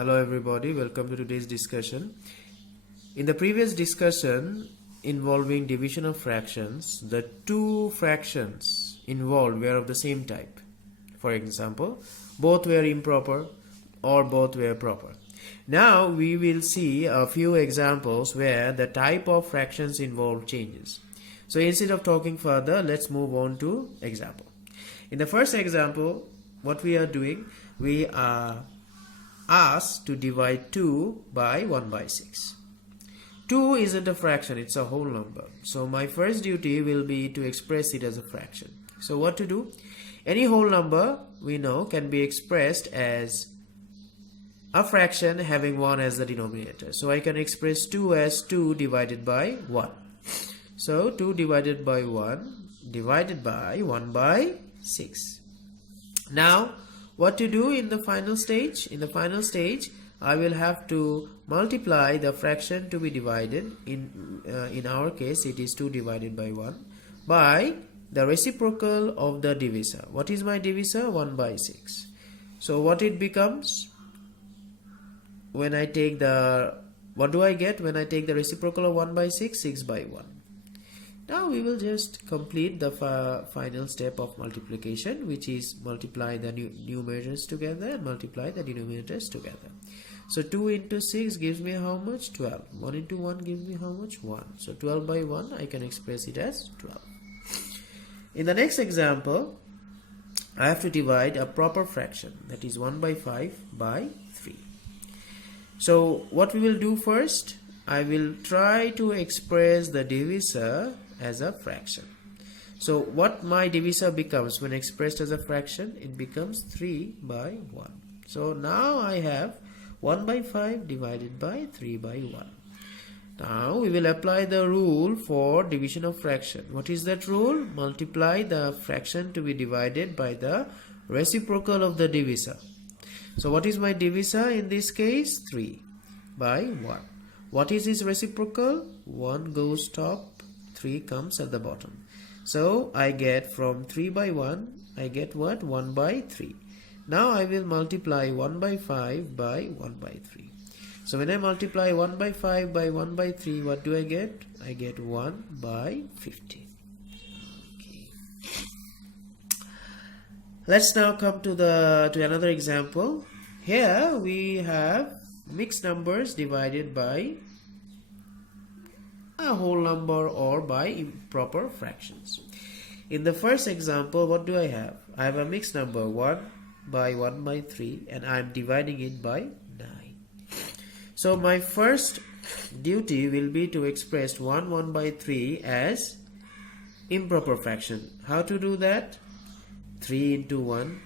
Hello everybody, welcome to today's discussion. In the previous discussion involving division of fractions, the two fractions involved were of the same type. For example, both were improper or both were proper. Now we will see a few examples where the type of fractions involved changes. So instead of talking further, let's move on to example. In the first example, what we are doing, we are asked to divide 2 by 1 by 6. 2 isn't a fraction, it's a whole number. So my first duty will be to express it as a fraction. So what to do? Any whole number we know can be expressed as a fraction having 1 as the denominator. So I can express 2 as 2 divided by 1. So 2 divided by 1 divided by 1 by 6. Now what to do in the final stage? In the final stage, I will have to multiply the fraction to be divided. In our case, it is 2 divided by 1 by the reciprocal of the divisor. What is my divisor? 1 by 6. So what it becomes when I take the, what do I get when I take the reciprocal of 1 by 6? 6 by 1. Now we will just complete the final step of multiplication, which is multiply the numerators together and multiply the denominators together. So 2 into 6 gives me how much? 12. 1 into 1 gives me how much? 1. So 12 by 1, I can express it as 12. In the next example, I have to divide a proper fraction, that is 1 by 5 by 3. So what we will do first, I will try to express the divisor as a fraction. So what my divisor becomes when expressed as a fraction, it becomes 3 by 1. So now I have 1 by 5 divided by 3 by 1. Now we will apply the rule for division of fraction. What is that rule? Multiply the fraction to be divided by the reciprocal of the divisor. So what is my divisor in this case? 3 by 1. What is its reciprocal? 1 goes top, 3 comes at the bottom. So I get from 3 by 1, I get what? 1 by 3. Now I will multiply 1 by 5 by 1 by 3. So when I multiply 1 by 5 by 1 by 3, what do I get? I get 1 by 15. Okay. Let's now come to another example. Here we have mixed numbers divided by a whole number or by improper fractions. In the first example, what do I have? I have a mixed number 1 by 1 by 3 and I am dividing it by 9. So my first duty will be to express 1 by 3 as improper fraction. How to do that? 3 into 1,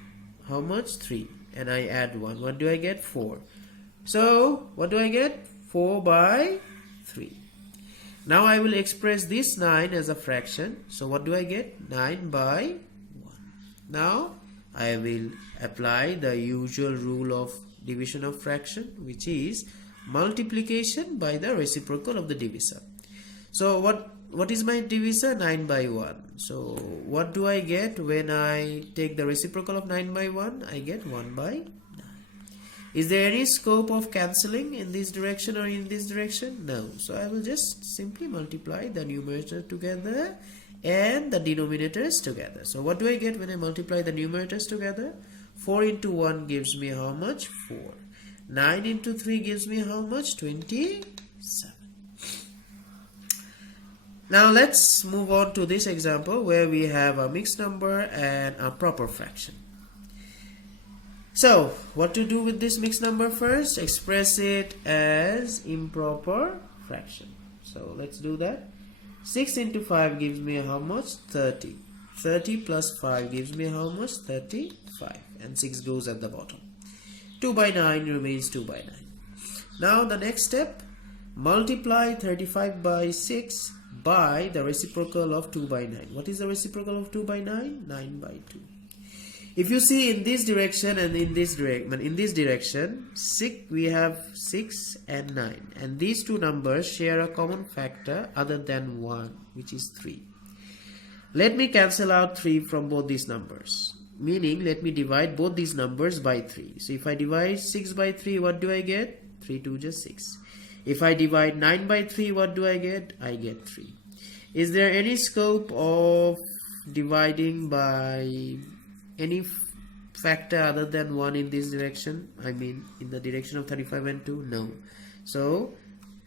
how much? 3, and I add 1. What do I get? 4. So what do I get? 4 by 3. Now I will express this 9 as a fraction. So what do I get? 9 by 1. Now I will apply the usual rule of division of fraction, which is multiplication by the reciprocal of the divisor. So what is my divisor? 9 by 1. So what do I get when I take the reciprocal of 9 by 1? I get 1 by 9. Is there any scope of cancelling in this direction or in this direction? No. So I will just simply multiply the numerator together and the denominators together. So what do I get when I multiply the numerators together? 4 into 1 gives me how much? 4. 9 into 3 gives me how much? 27. Now let's move on to this example where we have a mixed number and a proper fraction. So what to do with this mixed number first? Express it as improper fraction. So let's do that. 6 into 5 gives me how much? 30. 30 plus 5 gives me how much? 35. And 6 goes at the bottom. 2 by 9 remains 2 by 9. Now the next step, multiply 35 by 6 by the reciprocal of 2 by 9. What is the reciprocal of 2 by 9? 9 by 2. If you see in this direction and in this direction, we have 6 and 9, and these two numbers share a common factor other than 1, which is 3. Let me cancel out 3 from both these numbers. meaning let me divide both these numbers by 3. So if I divide 6 by 3, what do I get? 3 2 just 6. If I divide 9 by 3, what do I get? I get 3. Is there any scope of dividing by any factor other than 1 in this direction? I mean in the direction of 35 and 2? No. So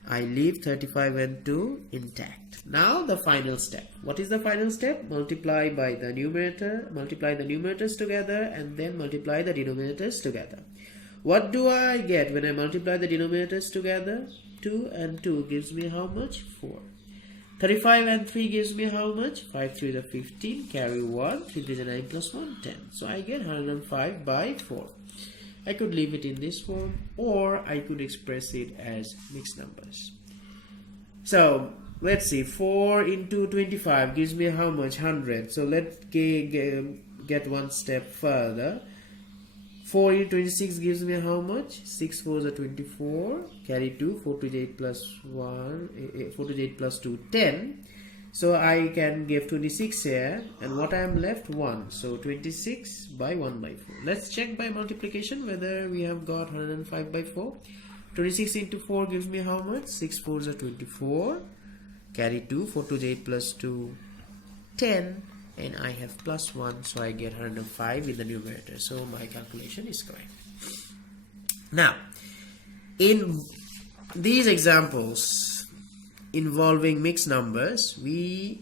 I leave 35 and 2 intact. Now the final step. What is the final step? Multiply by the numerator, multiply the numerators together, and then multiply the denominators together. What do I get when I multiply the denominators together? 2 and 2 gives me how much? 4. 35 and 3 gives me how much? 5 3 is 15, carry 1, 3 3 is 9 plus 1, 10. So I get 105 by 4. I could leave it in this form, or I could express it as mixed numbers. So let's see, 4 into 25 gives me how much? 100. So let's get one step further. 4 into 26 gives me how much? 6 4 is 24, carry 2, 4 to 8 plus 1, 4 to 8 plus 2, 10. So I can give 26 here, and what I am left? 1. So 26 by 1 by 4. Let's check by multiplication whether we have got 105 by 4. 26 into 4 gives me how much? 6 4 is 24, carry 2, 4 to 8 plus 2, 10. And I have plus 1, so I get 105 in the numerator. So my calculation is correct. Now, in these examples involving mixed numbers, we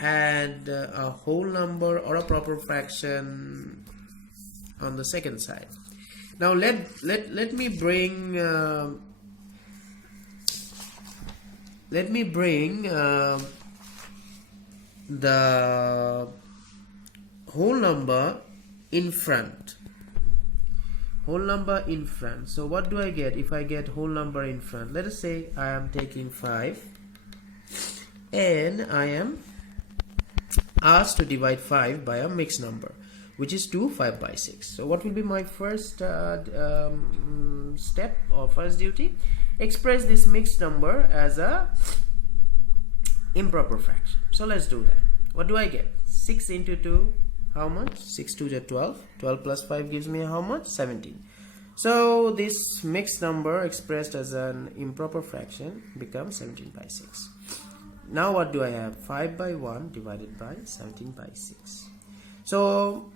had a whole number or a proper fraction on the second side. Now let me bring the whole number in front. Whole number in front. So what do I get if I get whole number in front? Let us say I am taking 5 and I am asked to divide 5 by a mixed number, which is 2 5 by 6. So what will be my first step or first duty? Express this mixed number as a improper fraction. So let's do that. What do I get? 6 into 2, how much? 6 2 is 12. 12 plus 5 gives me how much? 17. So this mixed number expressed as an improper fraction becomes 17 by 6. Now what do I have? 5 by 1 divided by 17 by 6. So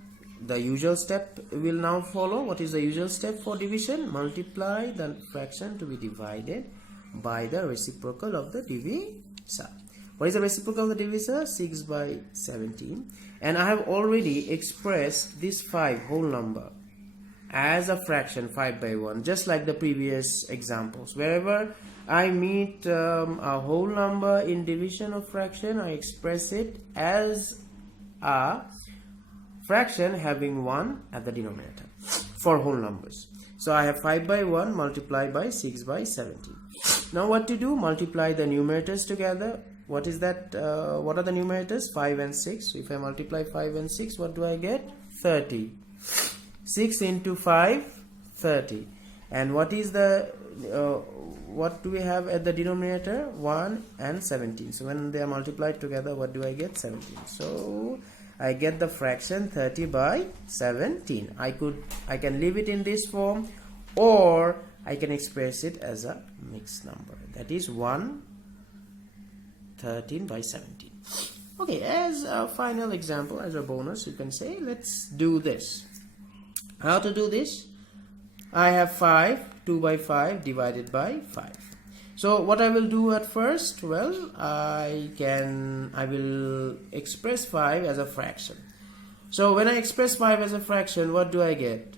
the usual step will now follow. What is the usual step for division? Multiply the fraction to be divided by the reciprocal of the divisor. What is the reciprocal of the divisor? 6 by 17. And I have already expressed this 5 whole number as a fraction, 5 by 1, just like the previous examples. Wherever I meet a whole number in division of fraction, I express it as a fraction having 1 at the denominator for whole numbers. So I have 5 by 1 multiplied by 6 by 17. Now what to do? Multiply the numerators together. What is that? What are the numerators? 5 and 6. So if I multiply 5 and 6, what do I get? 30. 6 into 5, 30. And what is the what do we have at the denominator? 1 and 17. So when they are multiplied together, what do I get? 17. So I get the fraction 30 by 17. I can leave it in this form, or I can express it as a mixed number. That is 113 by 17. Okay, as a final example, as a bonus, you can say, let's do this. How to do this? I have 5, 2 by 5 divided by 5. So what I will do at first, well, I will express 5 as a fraction. So when I express 5 as a fraction, what do I get?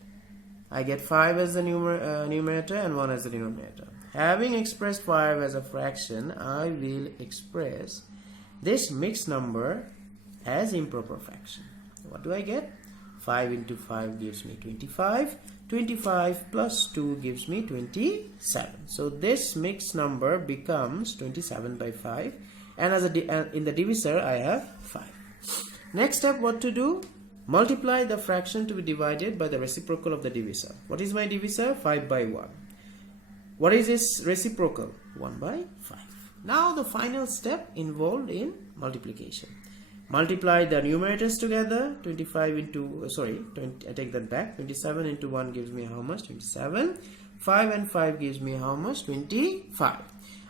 I get 5 as the numerator and 1 as the denominator. Having expressed 5 as a fraction, I will express this mixed number as improper fraction. What do I get? 5 into 5 gives me 25. 25 plus 2 gives me 27. So this mixed number becomes 27 by 5. And as in the divisor, I have 5. Next step, what to do? Multiply the fraction to be divided by the reciprocal of the divisor. What is my divisor? 5 by 1. What is its reciprocal? 1 by 5. Now the final step involved in multiplication. Multiply the numerators together. 25 into, I take that back. 27 into 1 gives me how much? 27. 5 and 5 gives me how much? 25.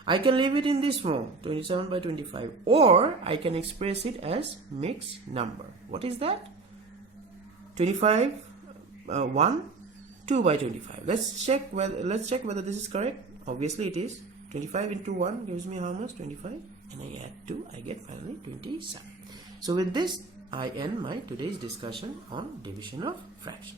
I can leave it in this form, 27 by 25, or I can express it as mixed number. What is that? 25, 1, 2 by 25. Let's check whether this is correct. Obviously it is. 25 into 1 gives me how much? 25, and I add 2, I get finally 27. So with this, I end my today's discussion on division of fraction.